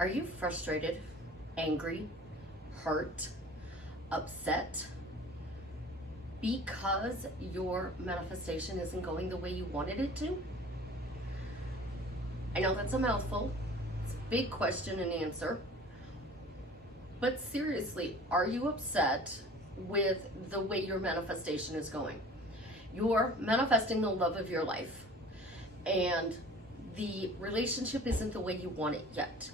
Are you frustrated, angry, hurt, upset because your manifestation isn't going the way you wanted it to? I know that's a mouthful. It's a big question and answer. But seriously, are you upset with the way your manifestation is going? You're manifesting the love of your life, and the relationship isn't the way you want it yet.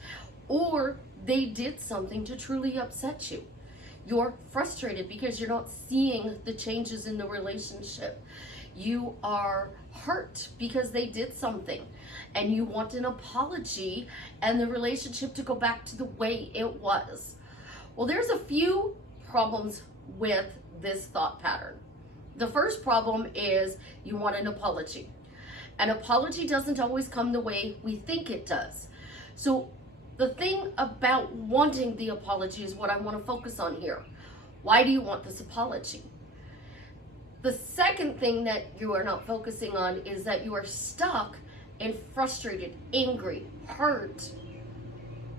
Or they did something to truly upset you. You're frustrated because you're not seeing the changes in the relationship. You are hurt because they did something and you want an apology and the relationship to go back to the way it was. Well, there's a few problems with this thought pattern. The first problem is you want an apology. An apology doesn't always come the way we think it does. So the thing about wanting the apology is what I want to focus on here. Why do you want this apology? The second thing that you are not focusing on is that you are stuck in frustrated, angry, hurt,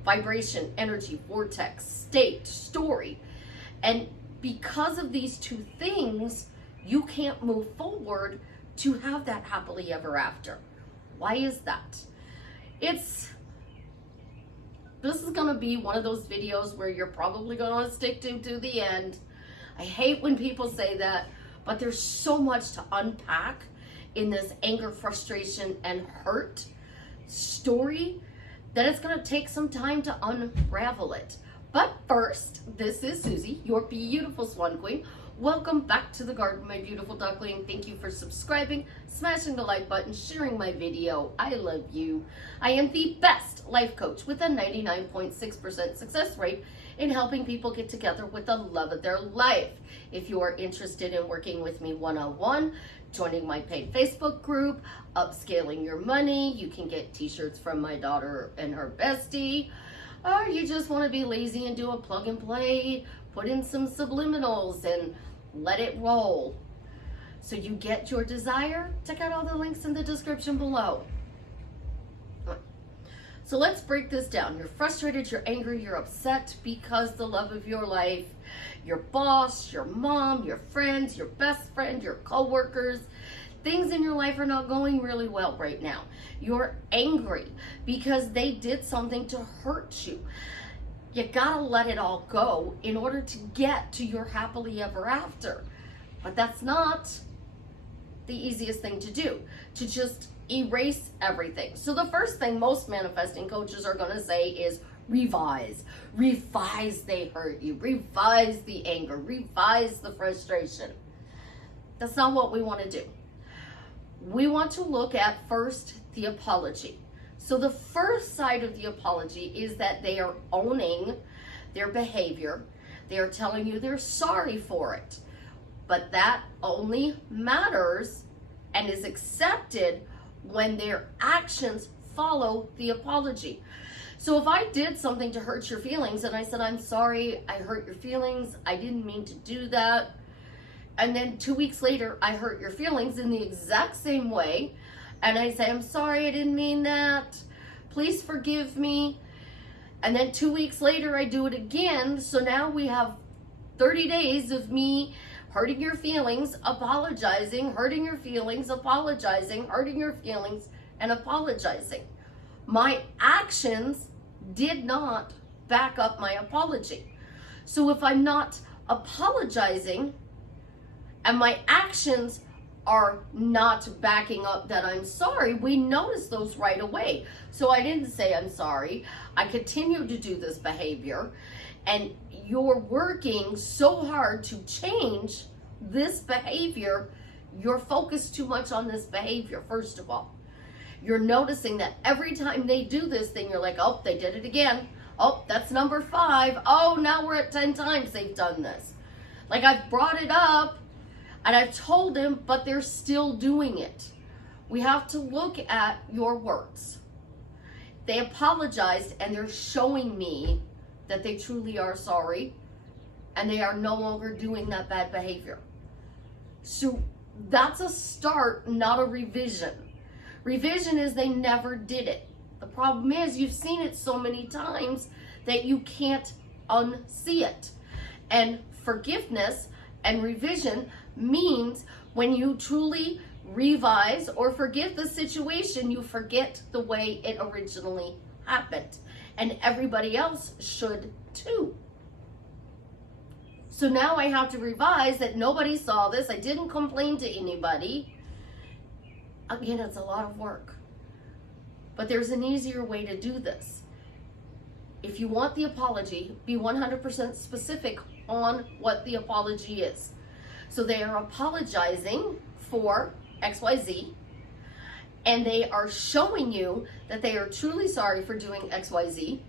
vibration, energy, vortex, state, story. And because of these two things, you can't move forward to have that happily ever after. Why is that? This is gonna be one of those videos where you're probably gonna stick to the end. I hate when people say that, but there's so much to unpack in this anger, frustration, and hurt story that it's gonna take some time to unravel it. But first, this is Susie, your beautiful Swan Queen. Welcome back to the garden, my beautiful duckling. Thank you for subscribing, smashing the like button, sharing my video. I love you. I am the best life coach with a 99.6% success rate in helping people get together with the love of their life. If you are interested in working with me one-on-one, joining my paid Facebook group, upscaling your money, you can get t-shirts from my daughter and her bestie, or you just want to be lazy and do a plug and play, put in some subliminals and let it roll. So you get your desire, check out all the links in the description below. So let's break this down. You're frustrated, you're angry, you're upset because the love of your life, your boss, your mom, your friends, your best friend, your coworkers, things in your life are not going really well right now. You're angry because they did something to hurt you. You gotta let it all go in order to get to your happily ever after. But that's not the easiest thing to do, to just erase everything. So the first thing most manifesting coaches are gonna say is revise. Revise they hurt you. Revise the anger. Revise the frustration. That's not what we wanna do. We want to look at first the apology. So the first side of the apology is that they are owning their behavior. They are telling you they're sorry for it. But that only matters and is accepted when their actions follow the apology. So if I did something to hurt your feelings and I said, I'm sorry, I hurt your feelings, I didn't mean to do that, and then 2 weeks later I hurt your feelings in the exact same way, and I say, I'm sorry, I didn't mean that, please forgive me, and then 2 weeks later I do it again, so now we have 30 days of me hurting your feelings, apologizing, hurting your feelings, apologizing, hurting your feelings, and apologizing. My actions did not back up my apology. So if I'm not apologizing and my actions are not backing up that I'm sorry, we notice those right away. So I didn't say I'm sorry. I continue to do this behavior, and you're working so hard to change this behavior. You're focused too much on this behavior, first of all. You're noticing that every time they do this thing, you're like, oh, they did it again. Oh, that's number 5. Oh, now we're at 10 times they've done this. Like, I've brought it up and I've told them, but they're still doing it. We have to look at your words. They apologized and they're showing me that they truly are sorry and they are no longer doing that bad behavior. So that's a start, not a revision. Revision is they never did it. The problem is you've seen it so many times that you can't unsee it. And forgiveness and revision means when you truly revise or forgive the situation, you forget the way it originally happened. And everybody else should too. So now I have to revise that nobody saw this. I didn't complain to anybody. Again, it's a lot of work. But there's an easier way to do this. If you want the apology, be 100% specific on what the apology is. So they are apologizing for XYZ, and they are showing you that they are truly sorry for doing XYZ,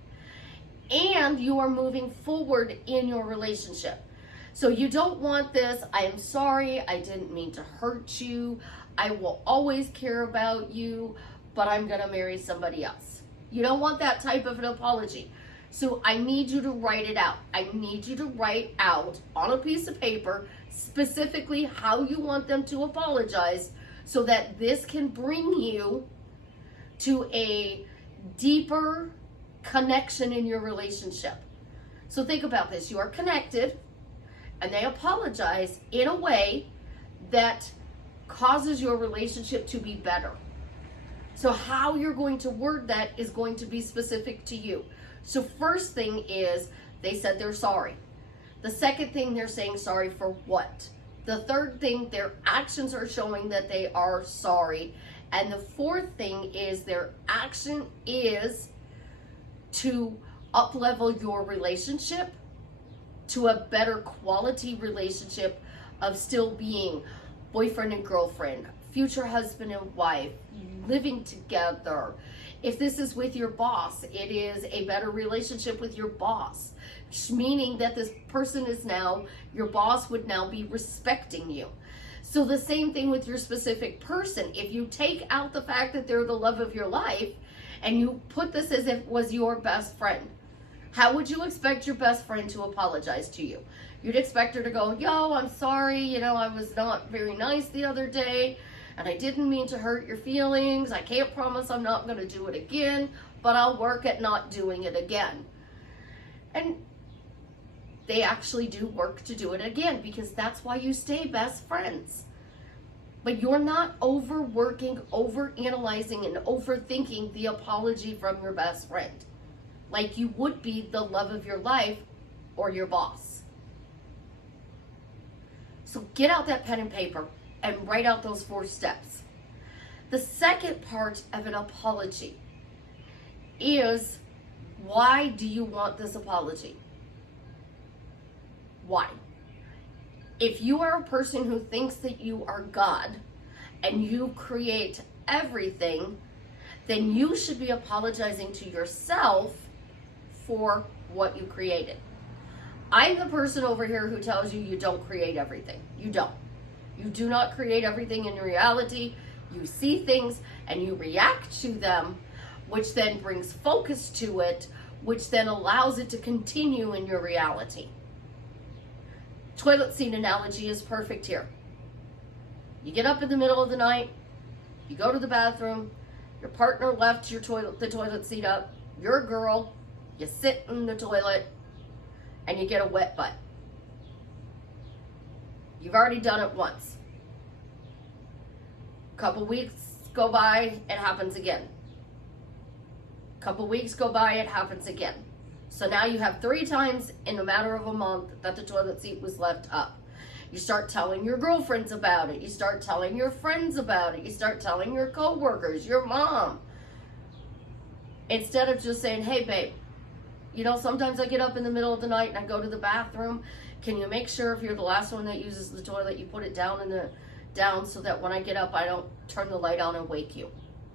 and you are moving forward in your relationship. So you don't want this, I am sorry, I didn't mean to hurt you, I will always care about you, but I'm gonna marry somebody else. You don't want that type of an apology. So I need you to write it out. I need you to write out on a piece of paper specifically how you want them to apologize, so that this can bring you to a deeper connection in your relationship. So think about this. You are connected, and they apologize in a way that causes your relationship to be better. So how you're going to word that is going to be specific to you. So first thing is they said they're sorry. The second thing, they're saying sorry for what? The third thing, their actions are showing that they are sorry. And the fourth thing is their action is to up-level your relationship to a better quality relationship of still being boyfriend and girlfriend, future husband and wife, living together. If this is with your boss, it is a better relationship with your boss, meaning that this person is now, your boss would now be respecting you. So the same thing with your specific person. If you take out the fact that they're the love of your life and you put this as if it was your best friend, how would you expect your best friend to apologize to you? You'd expect her to go, yo, I'm sorry, I was not very nice the other day, and I didn't mean to hurt your feelings. I can't promise I'm not going to do it again, but I'll work at not doing it again. And they actually do work to do it again, because that's why you stay best friends. But you're not overworking, overanalyzing, and overthinking the apology from your best friend like you would be the love of your life or your boss. So get out that pen and paper and write out those 4 steps. The second part of an apology is, why do you want this apology? Why? If you are a person who thinks that you are God and you create everything, then you should be apologizing to yourself for what you created. I'm the person over here who tells you you don't create everything. You don't. You do not create everything in reality. You see things and you react to them, which then brings focus to it, which then allows it to continue in your reality. Toilet seat analogy is perfect here. You get up in the middle of the night, you go to the bathroom, your partner left the toilet seat up, you're a girl, you sit in the toilet, and you get a wet butt. You've already done it once. Couple weeks go by, it happens again. Couple weeks go by, it happens again. So now you have 3 times in a matter of a month that the toilet seat was left up. You start telling your girlfriends about it. You start telling your friends about it. You start telling your coworkers, your mom. Instead of just saying, hey babe, sometimes I get up in the middle of the night and I go to the bathroom. Can you make sure if you're the last one that uses the toilet, you put it down so that when I get up, I don't turn the light on and wake you.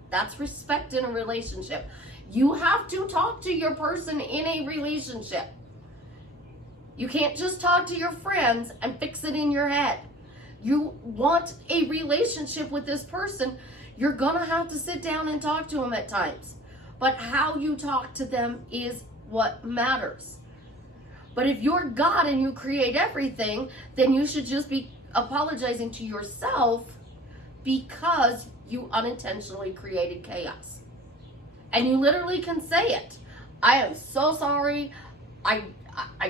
That's respect in a relationship. You have to talk to your person in a relationship. You can't just talk to your friends and fix it in your head. You want a relationship with this person, you're gonna have to sit down and talk to them at times. But how you talk to them is what matters. But if you're God and you create everything, then you should just be apologizing to yourself because you unintentionally created chaos. And you literally can say it. I am so sorry. I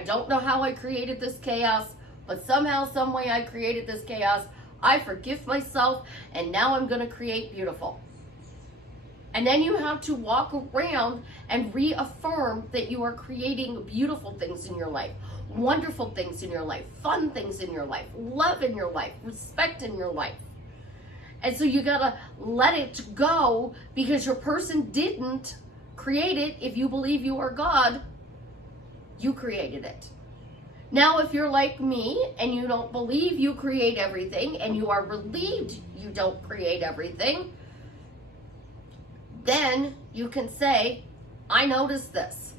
don't know how I created this chaos, but somehow, some way I created this chaos. I forgive myself, and now I'm going to create beautiful. And then you have to walk around and reaffirm that you are creating beautiful things in your life, wonderful things in your life, fun things in your life, love in your life, respect in your life. And so you gotta let it go, because your person didn't create it. If you believe you are God, you created it. Now, if you're like me and you don't believe you create everything, and you are relieved you don't create everything, then you can say, I noticed this.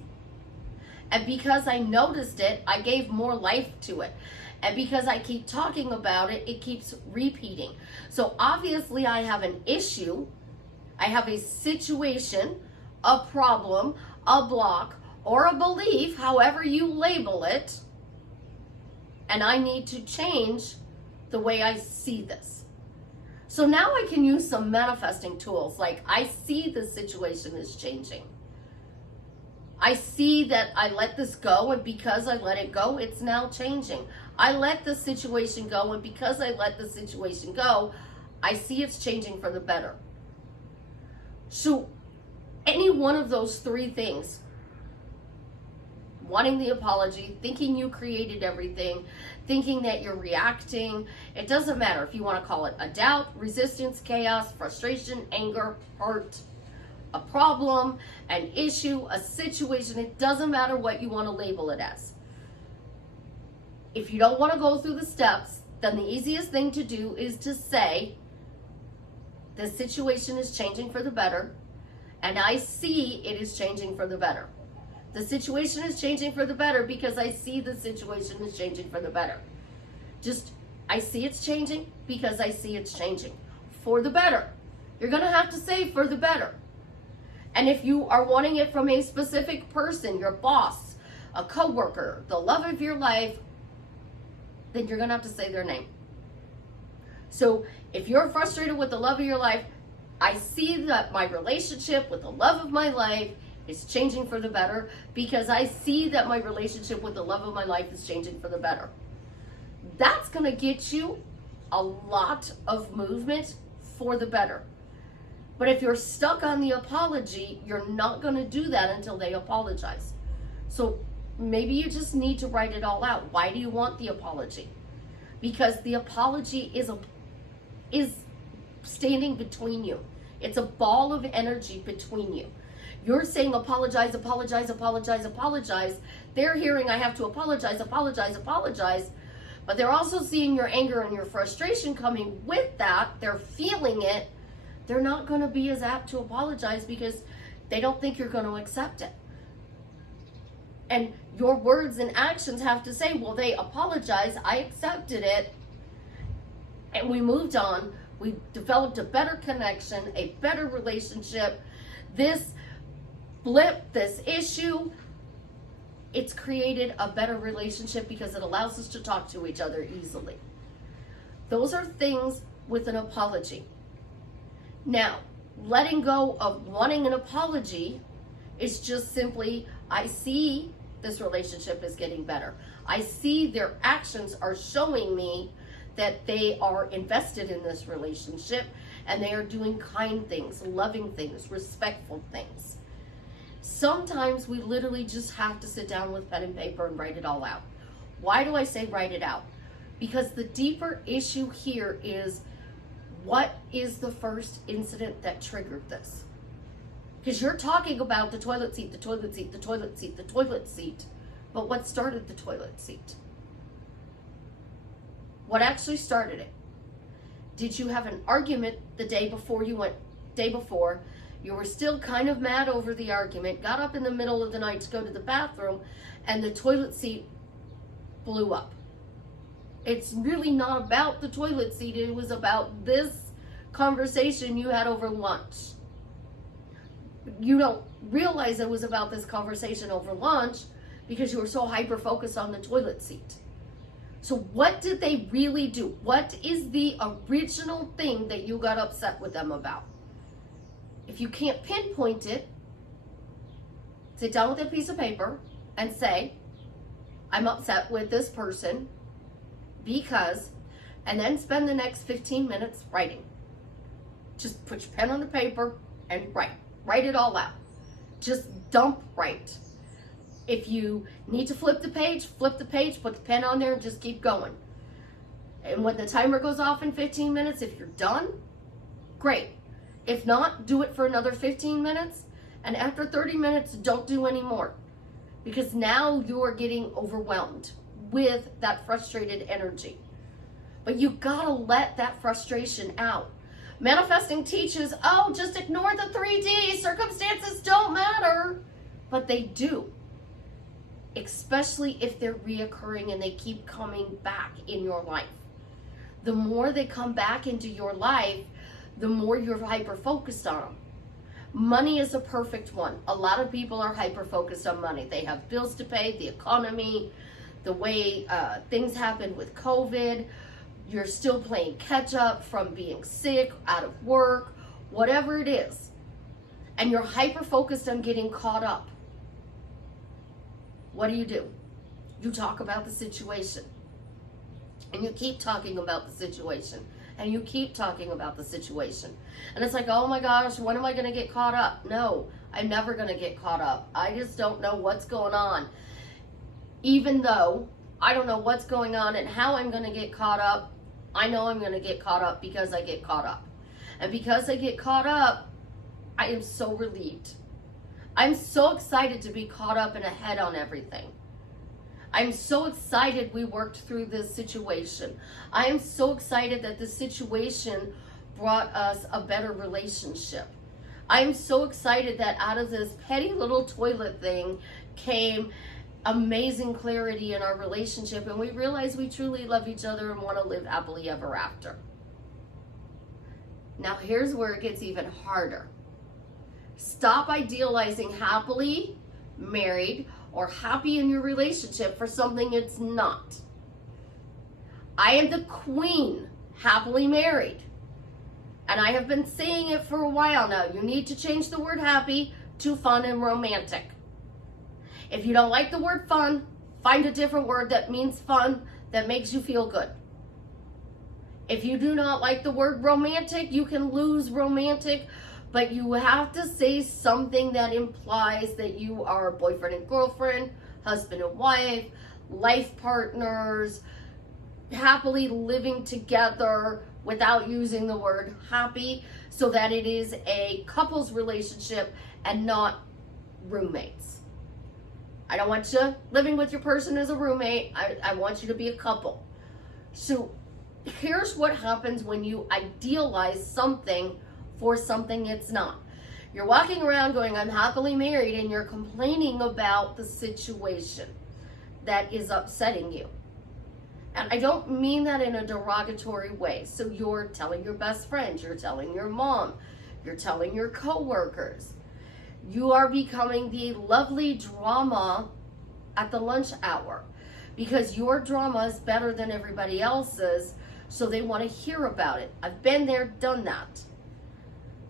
And because I noticed it, I gave more life to it. And because I keep talking about it, it keeps repeating. So obviously I have an issue, I have a situation, a problem, a block, or a belief, however you label it, and I need to change the way I see this. So now I can use some manifesting tools, like I see the situation is changing. I see that I let this go, and because I let it go, it's now changing. I let the situation go, and because I let the situation go, I see it's changing for the better. So any one of those three things, wanting the apology, thinking you created everything, thinking that you're reacting, it doesn't matter if you want to call it a doubt, resistance, chaos, frustration, anger, hurt, a problem, an issue, a situation. It doesn't matter what you want to label it as. If you don't want to go through the steps, then the easiest thing to do is to say, the situation is changing for the better, and I see it is changing for the better. The situation is changing for the better because I see the situation is changing for the better. Just, I see it's changing because I see it's changing for the better. You're going to have to say for the better. And if you are wanting it from a specific person, your boss, a coworker, the love of your life, then you're going to have to say their name. So if you're frustrated with the love of your life, I see that my relationship with the love of my life is changing for the better because I see that my relationship with the love of my life is changing for the better. That's going to get you a lot of movement for the better. But if you're stuck on the apology, you're not going to do that until they apologize. So maybe you just need to write it all out. Why do you want the apology? Because the apology is standing between you. It's a ball of energy between you. You're saying apologize, apologize, apologize, apologize. They're hearing I have to apologize, apologize, apologize. But they're also seeing your anger and your frustration coming with that. They're feeling it. They're not going to be as apt to apologize because they don't think you're going to accept it. And your words and actions have to say, well, they apologized, I accepted it, and we moved on. We developed a better connection, a better relationship. This blip, this issue, it's created a better relationship because it allows us to talk to each other easily. Those are things with an apology. Now, letting go of wanting an apology is just simply, I see this relationship is getting better. I see their actions are showing me that they are invested in this relationship and they are doing kind things, loving things, respectful things. Sometimes we literally just have to sit down with pen and paper and write it all out. Why do I say write it out? Because the deeper issue here is, what is the first incident that triggered this? Because you're talking about the toilet seat, the toilet seat, the toilet seat, the toilet seat. But what started the toilet seat? What actually started it? Did you have an argument the day before you were still kind of mad over the argument, got up in the middle of the night to go to the bathroom, and the toilet seat blew up? It's really not about the toilet seat. It was about this conversation you had over lunch. You don't realize it was about this conversation over lunch because you were so hyper-focused on the toilet seat. So what did they really do? What is the original thing that you got upset with them about? If you can't pinpoint it, Sit down with a piece of paper and say, I'm upset with this person because, and then spend the next 15 minutes writing. Just put your pen on the paper and write. Write it all out. Just dump write. If you need to flip the page, put the pen on there and just keep going. And when the timer goes off in 15 minutes, if you're done, great. If not, do it for another 15 minutes. And after 30 minutes, don't do any more. Because now you are getting overwhelmed with that frustrated energy. But you gotta let that frustration out. Manifesting teaches, oh, just ignore the 3D. Circumstances don't matter. But they do. Especially if they're reoccurring and they keep coming back in your life. The more they come back into your life, the more you're hyper-focused on them. Money is a perfect one. A lot of people are hyper-focused on money. They have bills to pay, the economy, the way things happen with COVID. You're still playing catch-up from being sick, out of work, whatever it is. And you're hyper-focused on getting caught up. What do? You talk about the situation. And you keep talking about the situation. And you keep talking about the situation. And it's like, oh my gosh, when am I going to get caught up? No, I'm never going to get caught up. I just don't know what's going on. Even though I don't know what's going on and how I'm going to get caught up, I know I'm going to get caught up because I get caught up. And because I get caught up, I am so relieved. I'm so excited to be caught up and ahead on everything. I'm so excited we worked through this situation. I am so excited that the situation brought us a better relationship. I'm so excited that out of this petty little toilet thing came amazing clarity in our relationship, and we realized we truly love each other and want to live happily ever after. Now here's where it gets even harder. Stop idealizing happily married or happy in your relationship for something it's not. I am the queen happily married. And I have been saying it for a while now. You need to change the word happy to fun and romantic. If you don't like the word fun, find a different word that means fun, that makes you feel good. If you do not like the word romantic, you can lose romantic, but you have to say something that implies that you are boyfriend and girlfriend, husband and wife, life partners, happily living together without using the word happy, so that it is a couple's relationship and not roommates. I don't want you living with your person as a roommate. I want you to be a couple. So here's what happens when you idealize something for something it's not. You're walking around going, I'm happily married, and you're complaining about the situation that is upsetting you. And I don't mean that in a derogatory way. So you're telling your best friend, you're telling your mom, you're telling your coworkers. You are becoming the lovely drama at the lunch hour because your drama is better than everybody else's, so they want to hear about it. I've been there, done that.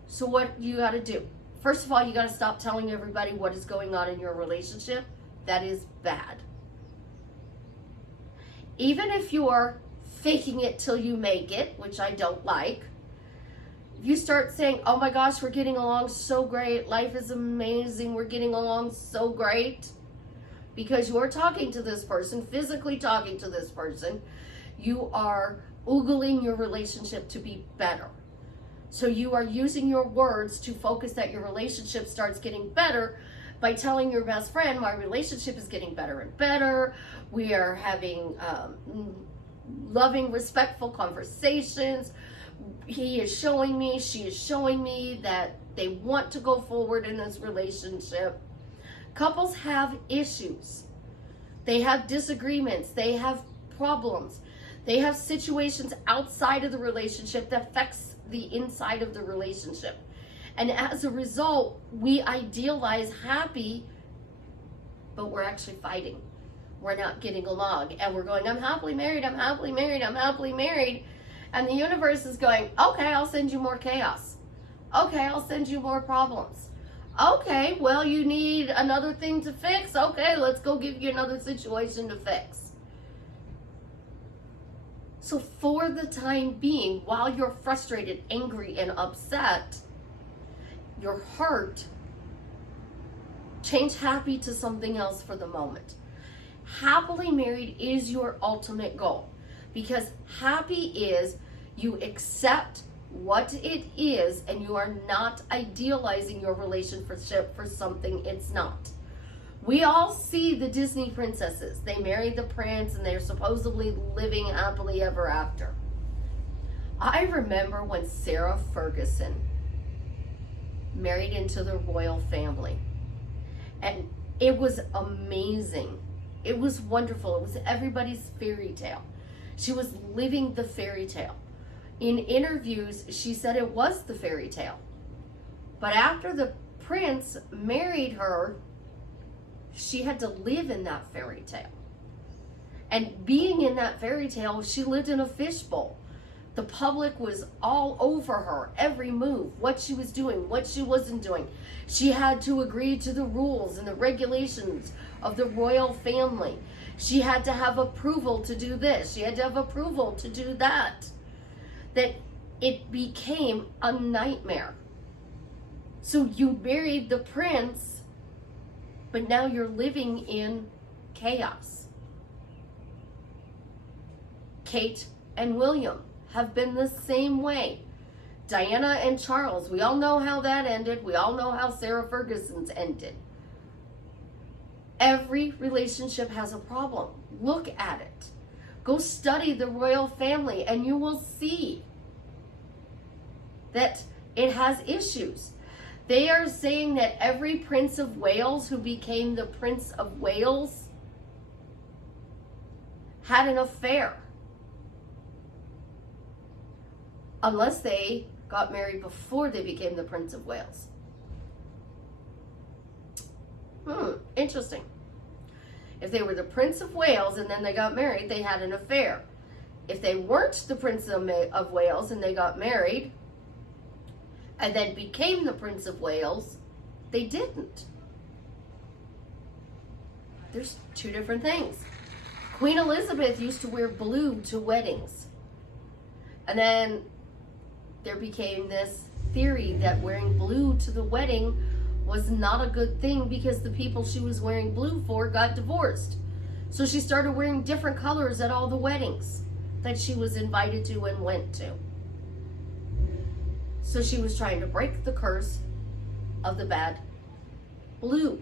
So what you got to do? First of all, you got to stop telling everybody what is going on in your relationship. That is bad. Even if you're faking it till you make it, which I don't like, if you start saying, oh my gosh, we're getting along so great, life is amazing, we're getting along so great, because you're talking to this person, physically talking to this person, you are oogling your relationship to be better. So you are using your words to focus that your relationship starts getting better by telling your best friend, my relationship is getting better and better. We are having loving, respectful conversations. He is showing me, she is showing me that they want to go forward in this relationship. Couples have issues. They have disagreements. They have problems. They have situations outside of the relationship that affects the inside of the relationship. And as a result, we idealize happy, but we're actually fighting. We're not getting along. And we're going, I'm happily married, I'm happily married, I'm happily married. And the universe is going, okay, I'll send you more chaos. Okay, I'll send you more problems. Okay, well, you need another thing to fix. Okay, let's go give you another situation to fix. So for the time being, while you're frustrated, angry, and upset, your heart, change happy to something else for the moment. Happily married is your ultimate goal, because happy is you accept what it is and you are not idealizing your relationship for something it's not. We all see the Disney princesses. They married the prince and they're supposedly living happily ever after. I remember when Sarah Ferguson married into the royal family. And it was amazing. It was wonderful. It was everybody's fairy tale. She was living the fairy tale. In interviews, she said it was the fairy tale. But after the prince married her, she had to live in that fairy tale. And being in that fairy tale, she lived in a fishbowl. The public was all over her, every move, what she was doing, what she wasn't doing. She had to agree to the rules and the regulations of the royal family. She had to have approval to do this. She had to have approval to do that. That it became a nightmare. So you married the prince, but now you're living in chaos. Kate and William have been the same way. Diana and Charles, we all know how that ended. We all know how Sarah Ferguson's ended. Every relationship has a problem. Look at it. Go study the royal family and you will see that it has issues. They are saying that every Prince of Wales who became the Prince of Wales had an affair. Unless they got married before they became the Prince of Wales. Interesting. If they were the Prince of Wales and then they got married, they had an affair. If they weren't the Prince of Wales and they got married and then became the Prince of Wales, they didn't. There's two different things. Queen Elizabeth used to wear blue to weddings. And then there became this theory that wearing blue to the wedding was not a good thing because the people she was wearing blue for got divorced. So she started wearing different colors at all the weddings that she was invited to and went to. So she was trying to break the curse of the bad blue.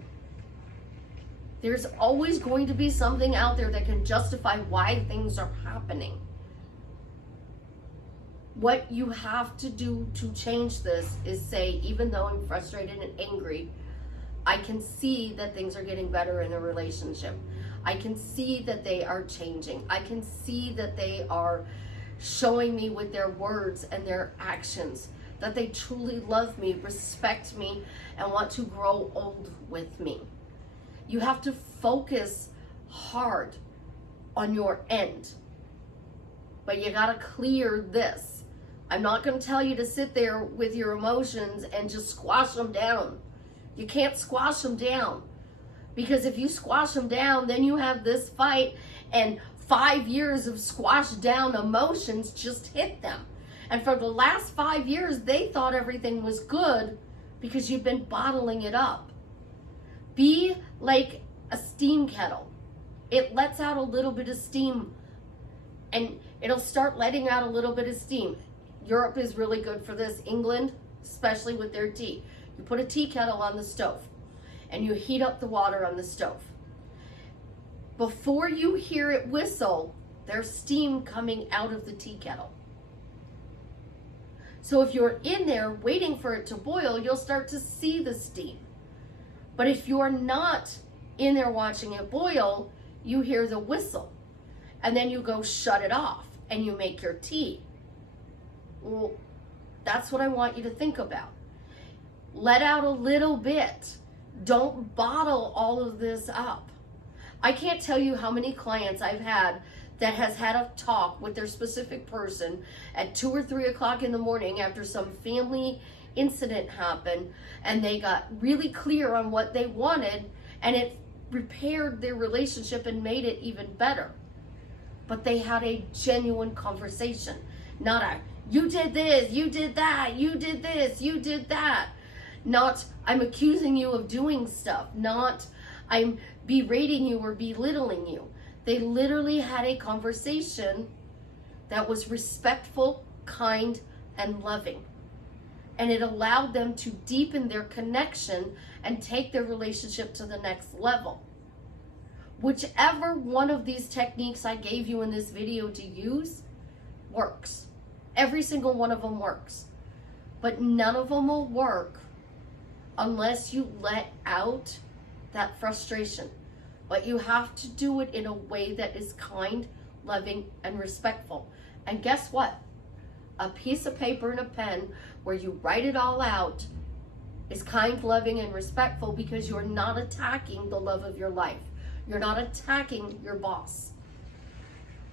There's always going to be something out there that can justify why things are happening. What you have to do to change this is say, even though I'm frustrated and angry, I can see that things are getting better in the relationship. I can see that they are changing. I can see that they are showing me with their words and their actions that they truly love me, respect me, and want to grow old with me. You have to focus hard on your end. But you gotta clear this. I'm not going to tell you to sit there with your emotions and just squash them down. You can't squash them down. Because if you squash them down, then you have this fight and 5 years of squashed down emotions just hit them. And for the last 5 years, they thought everything was good because you've been bottling it up. Be like a steam kettle. It lets out a little bit of steam and it'll start letting out a little bit of steam. Europe is really good for this. England, especially with their tea. You put a tea kettle on the stove and you heat up the water on the stove. Before you hear it whistle, there's steam coming out of the tea kettle. So if you're in there waiting for it to boil, you'll start to see the steam. But if you're not in there watching it boil, you hear the whistle. And then you go shut it off and you make your tea. Well, that's what I want you to think about. Let out a little bit. Don't bottle all of this up. I can't tell you how many clients I've had that has had a talk with their specific person at 2 or 3 o'clock in the morning after some family incident happened and they got really clear on what they wanted, and it repaired their relationship and made it even better. But they had a genuine conversation, not a, you did this, you did that, you did this, you did that. Not, I'm accusing you of doing stuff. Not, I'm berating you or belittling you. They literally had a conversation that was respectful, kind, and loving. And it allowed them to deepen their connection and take their relationship to the next level. Whichever one of these techniques I gave you in this video to use works. Every single one of them works. But none of them will work unless you let out that frustration. But you have to do it in a way that is kind, loving, and respectful. And guess what? A piece of paper and a pen where you write it all out is kind, loving, and respectful, because you're not attacking the love of your life. You're not attacking your boss.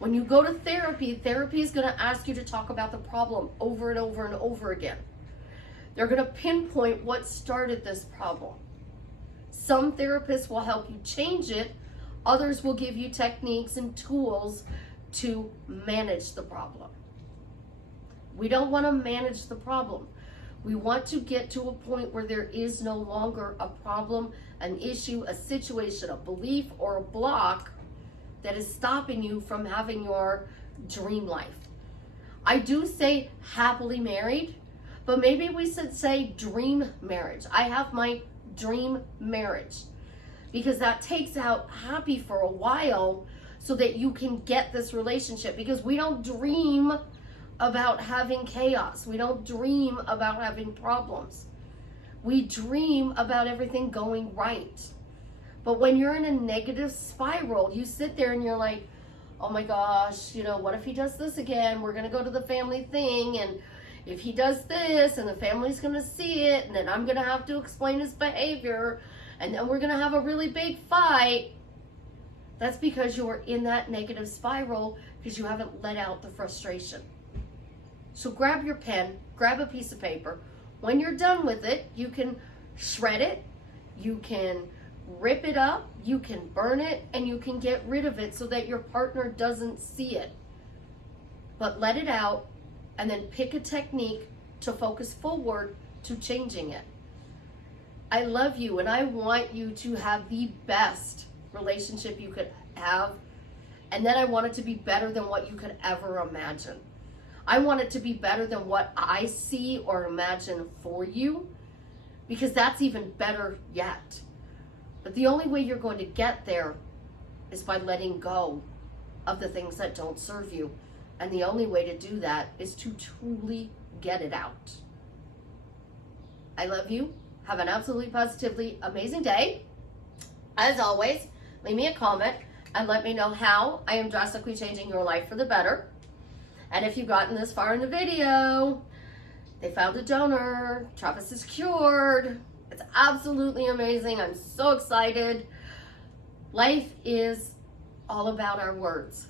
When you go to therapy, therapy is going to ask you to talk about the problem over and over and over again. They're going to pinpoint what started this problem. Some therapists will help you change it. Others will give you techniques and tools to manage the problem. We don't want to manage the problem. We want to get to a point where there is no longer a problem, an issue, a situation, a belief, or a block that is stopping you from having your dream life. I do say happily married, but maybe we should say dream marriage. I have my dream marriage, because that takes out happy for a while so that you can get this relationship, because we don't dream about having chaos. We don't dream about having problems. We dream about everything going right. But when you're in a negative spiral, you sit there and you're like, oh my gosh, what if he does this again? We're going to go to the family thing, and if he does this, and the family's going to see it, and then I'm going to have to explain his behavior, and then we're going to have a really big fight. That's because you are in that negative spiral because you haven't let out the frustration. So grab your pen, grab a piece of paper. When you're done with it, you can shred it, you can rip it up, you can burn it, and you can get rid of it so that your partner doesn't see it. But let it out, and then pick a technique to focus forward to changing it. I love you, and I want you to have the best relationship you could have, and then I want it to be better than what you could ever imagine. I want it to be better than what I see or imagine for you, because that's even better yet. But the only way you're going to get there is by letting go of the things that don't serve you. And the only way to do that is to truly get it out. I love you. Have an absolutely positively amazing day. As always, leave me a comment and let me know how I am drastically changing your life for the better. And if you've gotten this far in the video, they found a donor, Travis is cured. It's absolutely amazing. I'm so excited. Life is all about our words.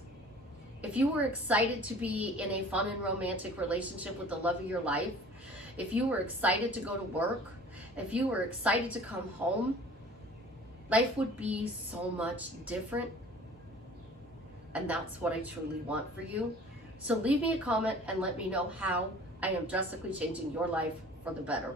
If you were excited to be in a fun and romantic relationship with the love of your life, if you were excited to go to work, if you were excited to come home, life would be so much different. And that's what I truly want for you. So leave me a comment and let me know how I am drastically changing your life for the better.